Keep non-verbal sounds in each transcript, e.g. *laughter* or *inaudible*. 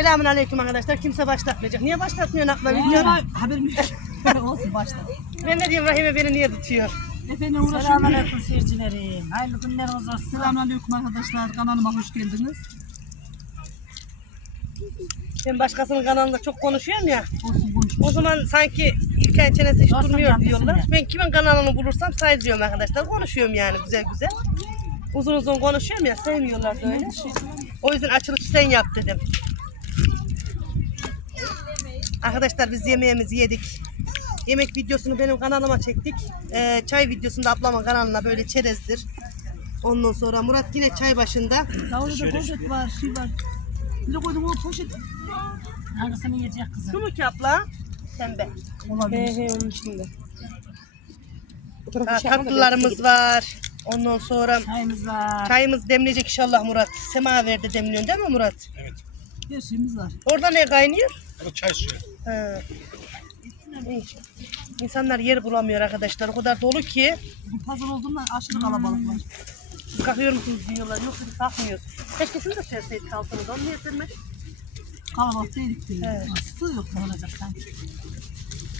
Selamun aleyküm arkadaşlar. Kimse başlatmayacak. Niye başlatmıyorsun abla video? Ama haberim yok. *laughs* Olsun başta. Ben ne diyeyim Rahime beni niye tutuyor? Efendim uğraşıyorum. Selamünaleyküm seyircilerim. Hayırlı günleriniz olsun. Selamünaleyküm arkadaşlar. Kanalıma hoş geldiniz. Ben başkasının kanalında çok konuşuyorum ya. Olsun konuşmuş. O zaman sanki İlker çenesi hiç Olsun durmuyor canım, diyorlar. desinler. Ben kimin kanalını bulursam saydırıyorum arkadaşlar. Konuşuyorum yani güzel güzel. Uzun uzun konuşuyorum ya sevmiyorlar da öyle. O yüzden açılışı sen yap dedim. Arkadaşlar biz yemeğimizi yedik. Yemek videosunu benim kanalıma çektik. Ee, çay videosunu da ablamın kanalına böyle çerezdir. Ondan sonra Murat yine çay başında. Ya orada poşet var, şey var. Bir de koydum o poşet. Hangisini yiyecek kızım? Şu mu ki abla? Pembe. Olabilir. he onun içinde. Bu Ha, şey tatlılarımız var. Ondan sonra Çayımız var. çayımız demleyecek inşallah Murat. Semaverde demliyorsun değil mi Murat? Her şeyimiz var. Orada ne kaynıyor? Burada çay suyu. İyi. İnsanlar yer bulamıyor arkadaşlar. O kadar dolu ki. Bu pazar olduğunda aşırı kalabalık var. Siz kalkıyor musunuz diyorlar. Yok biz kalkmıyoruz. Keşke şunu da serseydik altımıza. Onu niye sermek? Kalabalık değilik değil. Evet. Sığ yok da olacak sanki.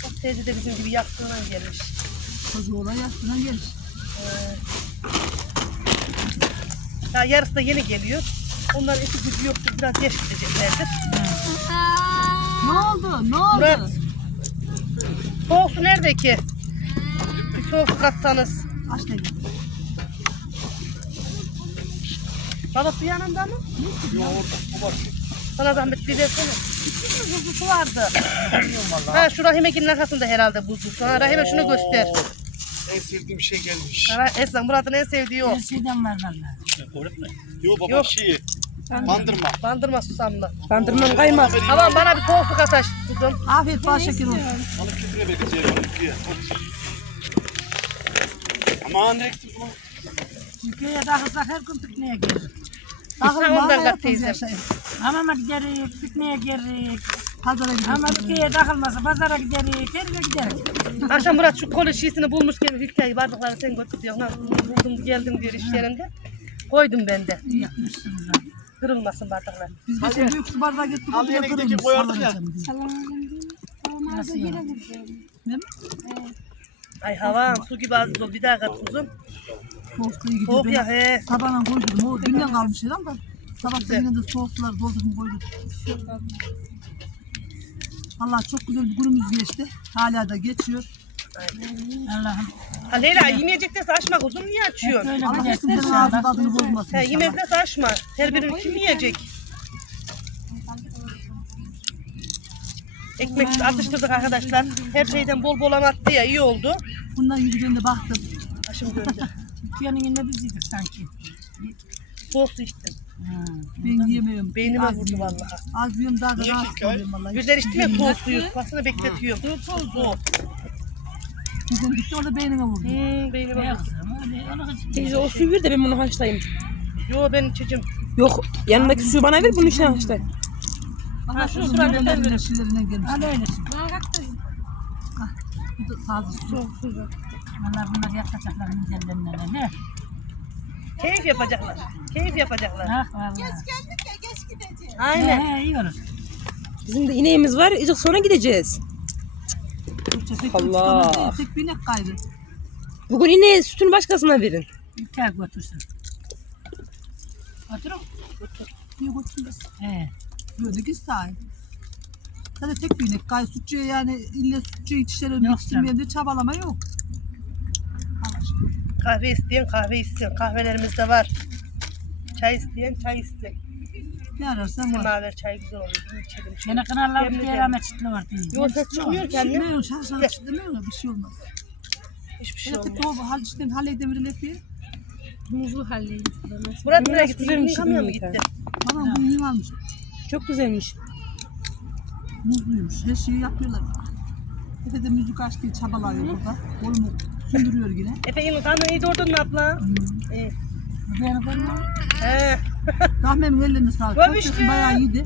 O teyze de bizim gibi yaktığına gelmiş. Çocuğu olay yastığına gelir. Ya yarısı da yeni geliyor. Onların eti gücü yoktur. Biraz geç gideceklerdir. Ne oldu? Ne oldu? Murat. Soğuk su nerede ki? Bir soğuk su katsanız. Aç da gel. Baba su yanında mı? Yok orada. Bu var. Sana zahmet bir versene. Buzlu buzlu su vardı. ha şu Rahime'nin arkasında herhalde buzlu su. Ha Rahime şunu göster. Oo, En sevdiğim şey gelmiş. Ha, Esra Murat'ın en sevdiği o. Her şeyden var valla. Yok baba Yok. şey. Bandırma. Bandırma susamlı. Bandırmam kaymak. Tamam bana bir soğuk su kataş kuzum. Afiyet bal şeker olsun. Alıp vereceğim. Ülkeye. Aman ne ektim bunu. Ülkeye dağılsak her gün pikniğe gelir. Bakın ondan yapmaz teyzem. yaşayın. Hamama gideriz, pikniğe geliriz. Pazara Ama gidiyoruz. ülkeye dağılmasa pazara gideriz, her yere gideriz. Akşam Murat şu kolu şişini bulmuş gibi hikayeyi bardakları sen götür diyor. Lan buldum geldim diyor iş yerinde. Koydum ben de. İyi yapmışsınız ha. Kırılmasın bardaklar. Biz geçen büyük su bardağı getirdik. Al yine gidince koyardık ya. Nasıl ya? Mi? Ay hava su gibi aziz ol. Bir daha kat kuzum. Soğuk suyu gidiyor. Soğuk ya he. Sabahla koydum. O dünden kalmış herhalde. da Sabah yine de soğuk sular doldurdum koydum. Valla çok güzel bir günümüz geçti. Hala da geçiyor. Allah'ım. Ha Leyla yemeyecek dese açma kuzum niye Hep açıyorsun? böyle Allah bir kimsenin ağzı tadını bozmasın He inşallah. yemez dese açma. Her birini kim yiyecek? Ekmek atıştırdık arkadaşlar. Her şeyden bol bol attı ya iyi oldu. Bundan yüzünden de baktım. Başım döndü. Türkiye'nin yine biz yedik sanki. Su içtim. Ha. Ben yiyemiyorum. Beynime Az vurdu vallahi. Az yiyorum daha da rahatsız oluyorum vallahi. Güzel içtim ya soğuk suyu. Baksana bekletiyorum. Soğuk. Bizim gitti o da beynime vurdu. Hmm, beynime Ne vurdu. kızım öyle onu kız. Teyze o suyu ver de ben bunu haşlayayım. Yo ben içeceğim. Yok yanındaki suyu bana ver bunun içine haşlayayım. Allah şunu şunu şuraya biberlerine götür. şillerinden gelmiş. Hadi öylesin. Bu da sazı su. Valla bunlar yapacaklar müzellenlerine ne? Keyif yapacaklar. Keyif yapacaklar. Ah valla. Aynen. He, iyi olur. Bizim de ineğimiz var. İcik sonra gideceğiz. Tek Allah. Allah. Tek bir inek gayrı. Bugün ineği sütünü başkasına verin. Ülkeye götürsün. Oturun. Niye götürüyoruz? He. Böyle ki sahi. Zaten tek bir inek. Gay sütçüye yani ille sütçüye yetiştirelim Yok yetiştirmeyen de çabalama yok. Allah aşkına. Kahve isteyen kahve isteyen. Kahvelerimiz de var. Çay isteyen çay isteyen. Ne ararsan var. Semaver çay güzel oluyor. Bir içelim. Gene kınarlar bir demli. Ahmet Çitli var diye. Yok ses çıkmıyor ki annem. Demiyorum şarjdan demiyorum bir şey olmaz. Hiçbir şey olmaz. doğru hal işte hale demir lefi. Muzlu halleyi. Murat nereye gitti? güzelmiş değil mi gitti? Bana bunu iyi almış. Çok güzelmiş. Muzluymuş. Her şeyi yapıyorlar. Efe de müzik açtığı çabalıyor burada. Oğlum sündürüyor yine. Efe yine kanı iyi doğurdun mu abla? İyi. Beni görme. He. Rahmem ellerine sağlık. Köftesi bayağı iyiydi.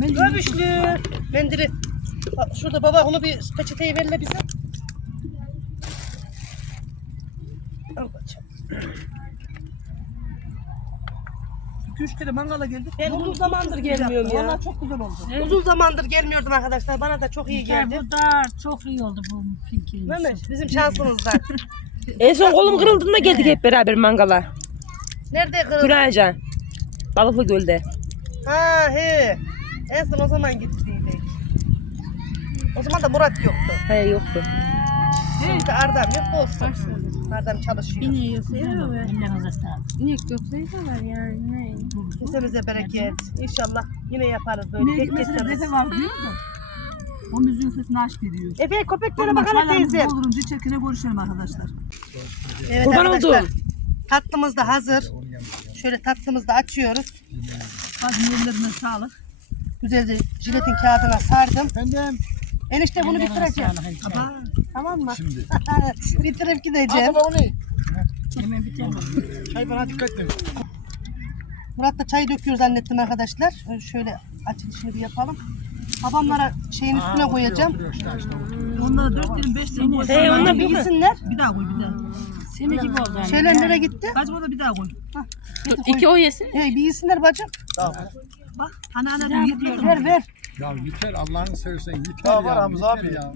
Ben. Mendili. Bak Şurada baba onu bir peçeteyi verle bize. Al bakayım. 2-3 kere mangala geldik. Ben uzun zamandır gelmiyorum ya. Valla çok güzel oldu. Uzun zamandır gelmiyordum arkadaşlar. Bana da çok iyi geldi. Bu da çok iyi oldu bu pinkin. Mehmet bizim şansımızdan. *laughs* En son kolum kırıldığında geldik hep beraber mangala. Nerede kırıldı? Günaca. Balıklı Göl'de. Ha he. En son o zaman gittiydik. O zaman da Murat yoktu. He yoktu. Şimdi Ardam yok olsun. Ardam çalışıyor. Yine yok. Ellerinize sağlık. İnek yoksa var yani. Kesemize bereket. İnşallah yine yaparız böyle. Ne Tek mesela dede var diyor da. O müziğin sesini aç diyor. Efe köpeklere bakana çaylarımızı teyzem. doldurunca çekine görüşelim arkadaşlar. Evet Kurban arkadaşlar. oldum. Tatlımız da hazır. Şöyle tatlımızı da açıyoruz. Hadi ellerine sağlık. Güzelce jiletin kağıdına sardım. Efendim. Enişte bunu bitireceğim. Aba, Tamam mı? Şimdi. *laughs* Bitirip gideceğim. Hadi onu. Hemen bitirelim. Çay bana dikkat edin. Murat da çay döküyor zannettim arkadaşlar. Şöyle açılışını bir yapalım. Babamlara şeyin üstüne koyacağım. onlara 4 dilim 5 dilim koy. He, onlar Bir yesinler. Bir daha koy bir daha. Seni gibi oldu. yani. Şeyler nereye gitti? Acaba da bir daha koy. İki o yesin. Hey, bir yesinler bacım. Bak hani ana Daha bir biliyorum. Ver ver. Ya yeter Allah'ını seversen yeter ya. var Hamza abi. Ya.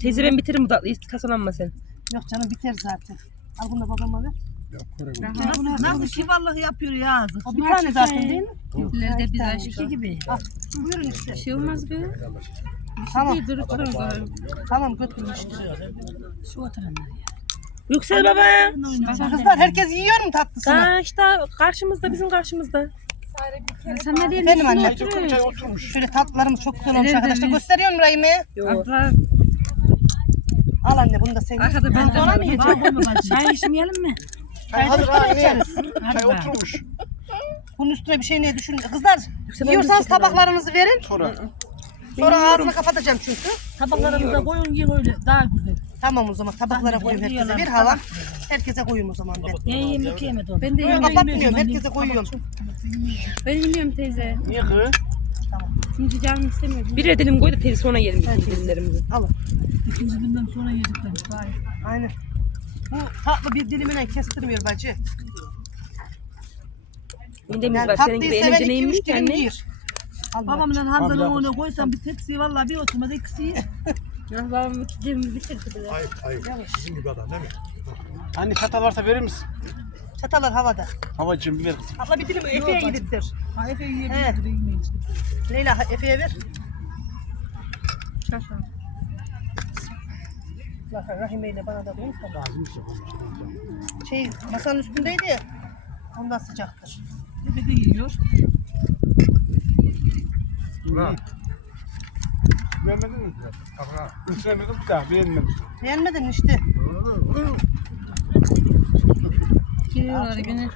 Teyze ben bitiririm bu tatlıyı. Kasalanma sen. Yok canım biter zaten. Al bunu da babama ver. Ya kore. Nasıl, nasıl kibarlık yapıyor ya ağzı. O bir tane zaten değil mi? İleride biz aşık gibi. Buyurun işte. şey olmaz be. Tamam. Dur Tamam götürün işte. Şu oturanlar ya. Yüksel baba. Kızlar herkes yiyor mu tatlısını? Ha işte karşımızda bizim karşımızda. Sen ne diyorsun? Efendim anne. Çay oturmuş. Şöyle tatlılarımız çok güzel olmuş arkadaşlar. Gösteriyor musun Rahim'i? Yok. Al anne bunu da sen. Arkada Ben sonra mı yiyeceğim? *laughs* Çay içmeyelim mi? Çay hazır? Hadi Çay oturmuş. Bunun üstüne bir şey ne düşün? Kızlar yiyorsanız tabaklarınızı verin. Sonra. Sonra ağzını kapatacağım çünkü. Tabaklarımıza koyun yiyin öyle daha güzel. Tamam o zaman tabaklara koyayım herkese bir hava. Herkese koyayım o zaman ben. Ne yiyeyim yok yemedi onu. Ben de Yok kapatmıyorum herkese koyuyorum. Ben yemiyorum teyze. Niye kız? Şimdi canım istemiyor. Bir edelim koy da teyze sonra yiyelim bütün dilimlerimizi. Alın. İkinci günden sonra yiyecekler. Vay. Aynen. Bu tatlı bir dilimine kestirmiyor bacı. Midemiz Yani var senin gibi neyim üç ki anne? yer. Allah. Babamla Hamza'nın önüne koysam bir tepsi vallahi bir oturmada ikisi yer. *laughs* Ya babam iki dilimi bitirdi bile. Hayır hayır. Sizin gibi adam değil mi? Anne çatal varsa verir misin? Çatallar havada. Havacığım bir ver kızım. Abla bir dilim Efe'ye yedirtir. Ha Efe He. yiyebilir. Leyla Efe'ye ver. Bak Rahime ile bana da verin. Şey masanın üstündeydi ya. Ondan sıcaktır. Efe de yiyor. Beğenmedin mi? Tamam. Üstünemedim bir daha beğenmedim. Beğenmedin işte. Geliyorlar yine.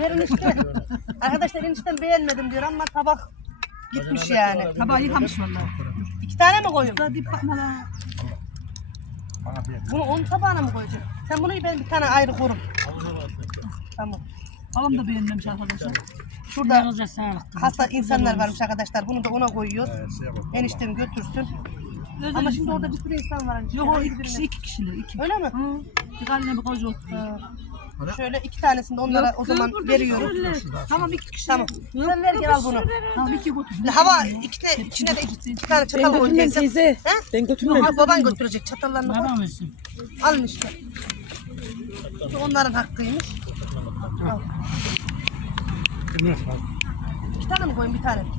Verin *laughs* işte. Arkadaşlar enişten beğenmedim diyor ama tabak gitmiş yani. Tabağı yıkamış vallahi. İki tane mi koyayım? Dip bakmalar. Bunu onun tabağına mı koyacağım? Sen bunu ben bir tane ayrı korum. Tamam. Babam da beğenmemiş arkadaşlar. Şurada sağlık. hasta insanlar varmış arkadaşlar. Bunu da ona koyuyoruz. Eniştem götürsün. Ama şimdi orada bir sürü insan var. hani. Yok o iki kişi iki kişiler iki. Öyle mi? Hı. Bir haline bir koca otur. Ha. Şöyle iki tanesini de onlara o zaman veriyoruz. Tamam iki kişi. Tamam. Sen ver gel al bunu. Tamam iki götür. Hava içine, içine de iki, iki tane Ben çatal götürmem teyze. teyze. He? Ben götürmem. Yok baban götürecek çatallarını koy. Babam olsun. Alın işte. Bu onların hakkıymış. Al. İki tane mi koyayım bir tane? *laughs*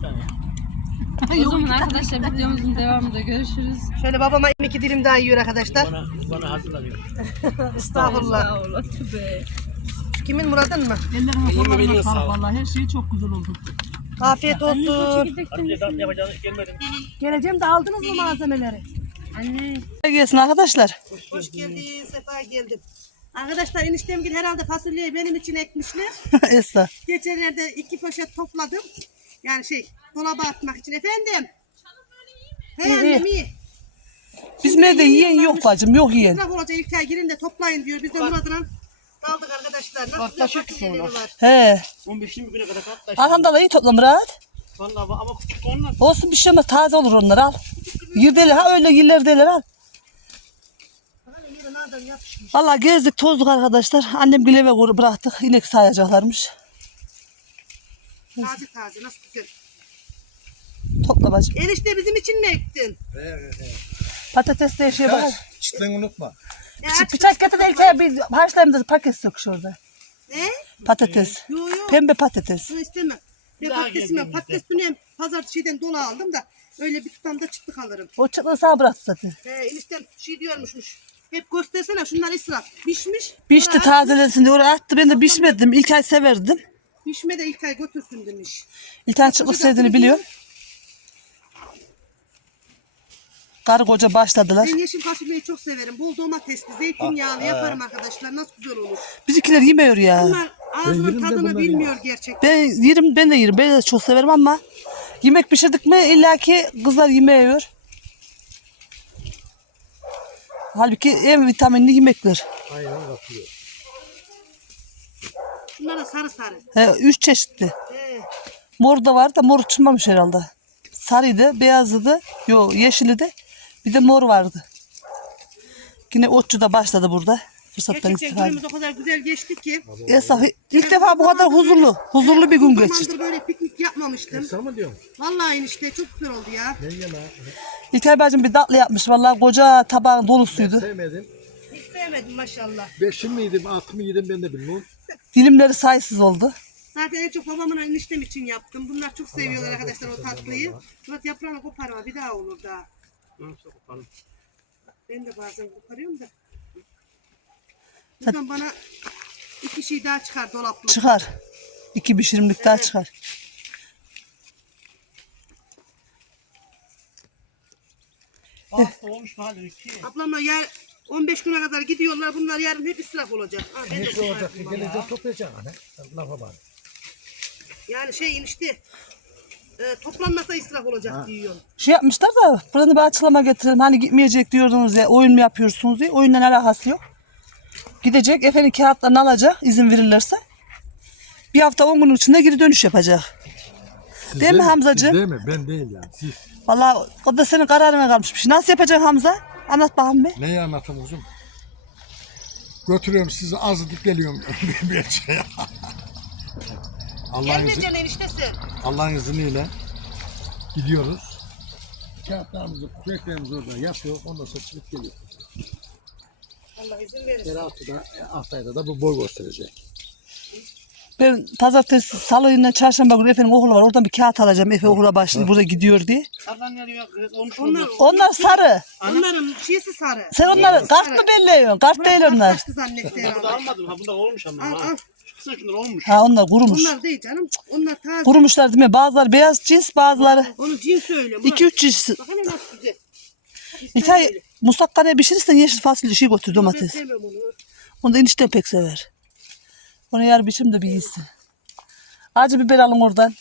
O zaman arkadaşlar videomuzun devamında görüşürüz. Şöyle babama iki dilim daha yiyor arkadaşlar. Bana, bana hazırlanıyor. *laughs* Estağfurullah. Kimin Murat'ın mı? Ellerine kollarına sağlık vallahi her şey çok güzel oldu. Afiyet olsun. Geleceğim de aldınız mı malzemeleri? Anne. Gelsin arkadaşlar. Hoş geldin, sefa geldin. Arkadaşlar eniştemgil herhalde fasulyeyi benim için ekmişler. *laughs* Esra. Geçenlerde iki poşet topladım. Yani şey dolaba atmak için efendim. He annem iyi. Bizim evde yiyen yok bacım yok yiyen. İsraf olacak ilk ay girin de toplayın diyor. Biz de Murat'la kaldık arkadaşlar. Nasıl da fasulyeleri var. He. 15-20 güne kadar katlaştı. Arkamda da iyi topla Murat. Vallahi ama küçük onlar. Olsun bir şey olmaz taze olur onlar al. Yirdeler ha öyle yıllardeler al. Yapışmış. Valla gezdik tozduk arkadaşlar. Annem gül eve bıraktık. İnek sayacaklarmış. Taze taze nasıl güzel. Topla bacım. Enişte bizim için mi ektin? Patates de şey bak. Çıtlığını unutma. Bıçak, bıçak getir de ilk bir haşlayayım da paket sok şurada. Ne? Patates. Yo yo. Pembe patates. Bunu istemem. Ben patatesim yok. Patates dün hem pazar şeyden dolu aldım da öyle bir tutamda çıtlık alırım. O çıktığı sana bıraktı zaten. He eniştem şey diyormuşmuş. Hep göstersene şunlar israf. Pişmiş. Pişti Sonra tazelesin diye oraya attı. Ben de pişmedim. İlk ay severdim. Pişme de ilk ay götürsün demiş. İlk ay çıkmış sevdiğini biliyorum. Karı koca başladılar. Ben yeşil fasulyeyi çok severim. Bol domatesli, zeytinyağlı yaparım arkadaşlar. Nasıl güzel olur. Bizimkiler yemiyor ya. Bunlar ağzının tadını bilmiyor gerçekten. Ben yerim, ben de yerim. Ben de çok severim ama yemek pişirdik mi illaki kızlar yemiyor. Halbuki en vitaminli yemekler. Aynen katılıyor. Şunlar da sarı sarı. He, üç çeşitli. He. Mor da var da mor çıkmamış herhalde. Sarıydı, beyazıydı, yo yeşili de bir de mor vardı. Yine otçu da başladı burada. Fırsattan Gerçekten istifade. günümüz o kadar güzel geçti ki. Esaf, ilk defa bu kadar huzurlu, huzurlu bir gün Uzun geçirdik. zamandır böyle piknik yapmamıştım. Sen mi diyorsun? Vallahi enişte çok güzel oldu ya. Ne yeme? İlkay bacım bir tatlı yapmış. Vallahi koca tabağın dolusuydu. Sevmedim. Hiç sevmedim maşallah. Beşin mi yedim, altı mı yedim ben de bilmiyorum. *laughs* Dilimleri sayısız oldu. Zaten en çok babamın eniştem için yaptım. Bunlar çok seviyorlar arkadaşlar o tatlıyı. Murat yaprağını koparma bir daha olur daha. Ben de bazen koparıyorum da. Buradan bana iki şey daha çıkar dolaplı. Çıkar. İki pişirimlik daha çıkar. Ablamla yer 15 güne kadar gidiyorlar. Bunlar yarın hep israf olacak. Ha, ben de Neyse olacak. kopartırım Gelecek vallahi. toplayacaksın hani. Lafa bak. Yani şey enişte e, toplanmasa israf olacak diyorum. Şey yapmışlar da buranın bir açıklama getirelim. Hani gitmeyecek diyordunuz ya oyun mu yapıyorsunuz diye. Oyunla alakası yok. Gidecek efendim kağıtlarını alacak izin verirlerse. Bir hafta on gün içinde geri dönüş yapacak. Siz Değil mi Hamzacığım? Siz değil mi? Ben değil yani. Siz. Vallahi o da senin kararına kalmış bir şey. Nasıl yapacaksın Hamza? Anlat bakalım bir. Neyi anlatayım uzun? Götürüyorum sizi azıtıp geliyorum *laughs* bir şeye. Allah'ın, izni, Gelmeyeceksin eniştesi. Allah'ın izniyle gidiyoruz. Kağıtlarımızı, küreklerimizi orada yapıyor. Ondan sonra çıkıp geliyor. Allah izin verirse. Her haftada, haftaya da bu boy gösterecek. Ben pazartesi, salı günü, çarşamba günü efendim okul var. Oradan bir kağıt alacağım. Efe okula başladı. Burada gidiyor diye. Onlar, Onlar sarı. onların şeysi sarı. Sen onları kart mı belliyorsun? Kart değil onlar. Kaçtı zannetti herhalde. Almadım ha bunda olmuş ama Al ha. al. Çıksa şunlar olmuş. Ha onlar kurumuş. Onlar değil canım. Onlar taze. Kurumuşlar değil mi? Bazıları beyaz cins, bazıları Onu cin söyle. Murat. 2-3 cins. Bak hele nasıl güzel. İki ay musakkaya pişirirsen yeşil fasulye şey götür Ben domates. sevmiyorum onu. Onu da enişte pek sever. Onu yer biçim de bir iyisi. Acı biber alın oradan.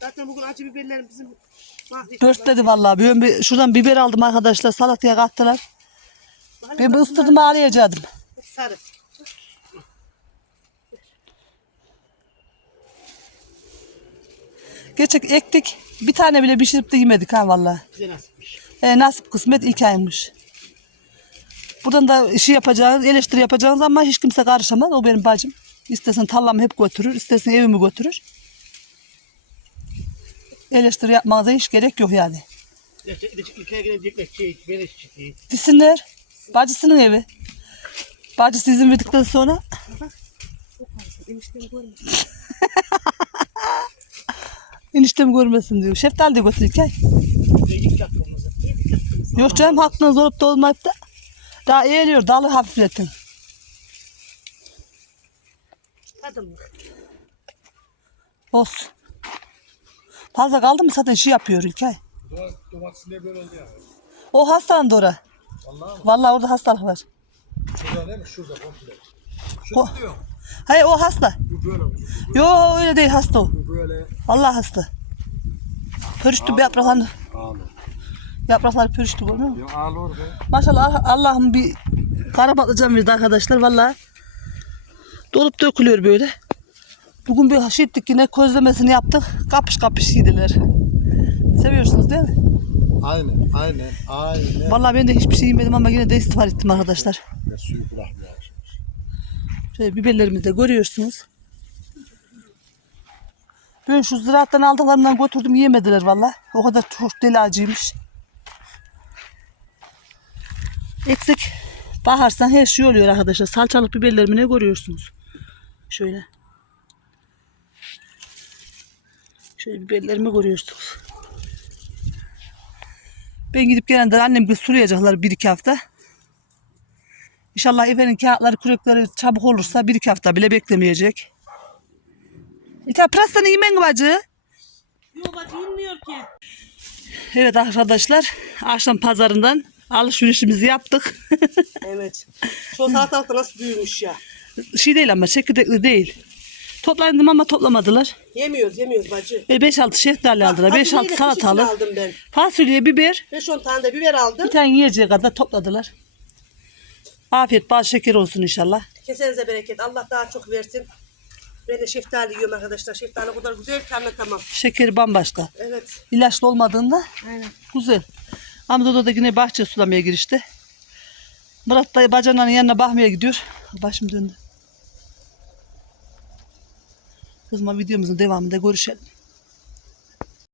Zaten bugün acı biberlerim bizim. Dörtledi vallahi. Ben bir, şuradan biber aldım arkadaşlar. Salataya kattılar. Ben bir ıstırdım ağlayacaktım. Sarı. Gerçek ektik. Bir tane bile pişirip de yemedik ha vallahi. Nasipmiş. E, nasip kısmet ilk aymış. Buradan da işi yapacağız, eleştiri yapacağız ama hiç kimse karışamaz. O benim bacım. İstersen tarlamı hep götürür, istersen evimi götürür. Eleştiri yapmanıza hiç gerek yok yani. Desinler. Bacısının evi. Bacısı izin verdikten sonra *laughs* eniştem görmesin diyor. Şeftali de götür İlkay. Yok canım hakkınız olup da olmayıp da. Daha eğiliyor dalı hafifletin. Kadınlık. Olsun. Fazla kaldı mı zaten şey yapıyor İlkay. Domates ne böyle oldu ya? O hastalandı ora. Vallahi mi? Vallahi orada hastalık var. Şurada değil mi? Şurada komple. Şurada diyor. Hayır o hasta. Bu böyle olmuş. Yo öyle değil hasta o. Bu böyle Vallahi hasta. Pörüştü yapraklarını. ağlı. Yaprakları pörüştü görüyor musun? Ya ağlı orada. Maşallah Allah'ım bir kara patlıcan verdi arkadaşlar vallahi. Dolup dökülüyor böyle. Bugün bir haşittik yine közlemesini yaptık. Kapış kapış yediler. Seviyorsunuz değil mi? Aynen, aynen, aynen. Vallahi ben de hiçbir şey yemedim ama yine de istiğfar ettim arkadaşlar. Ve suyu bırakmıyor. Şöyle biberlerimizi de görüyorsunuz. Ben şu ziraattan aldıklarımdan götürdüm yemediler valla. O kadar çok deli acıymış. Eksik baharsan her şey oluyor arkadaşlar. Salçalık biberlerimi ne görüyorsunuz? Şöyle. Şöyle biberlerimi görüyorsunuz. Ben gidip gelenden annem bir sulayacaklar bir iki hafta. İnşallah efendim kağıtları, kürekleri çabuk olursa bir iki hafta bile beklemeyecek. İta pırasanı yemen bacı? Yok bacı inmiyor ki. Evet arkadaşlar akşam pazarından alışverişimizi yaptık. *laughs* Evet. Şu da nasıl büyümüş ya. şey değil ama çekirdekli değil. Toplandım ama toplamadılar. Yemiyoruz yemiyoruz bacı. E 5-6 şeftali aldılar. 5-6 fasulyeyi de kış için salatalık. aldım ben. Fasulye, biber. 5-10 tane de biber aldım. Bir tane yiyeceği kadar topladılar. Afiyet bal şeker olsun inşallah. Kesenize bereket. Allah daha çok versin. Ben de şeftali yiyorum arkadaşlar. Şeftali o kadar güzel ki anlatamam. Şekeri bambaşka. Evet. İlaçlı olmadığında Aynen. güzel. Hamza da yine bahçe sulamaya girişti. Murat da bacananın yanına bakmaya gidiyor. Başım döndü. Kızma videomuzun devamında görüşelim.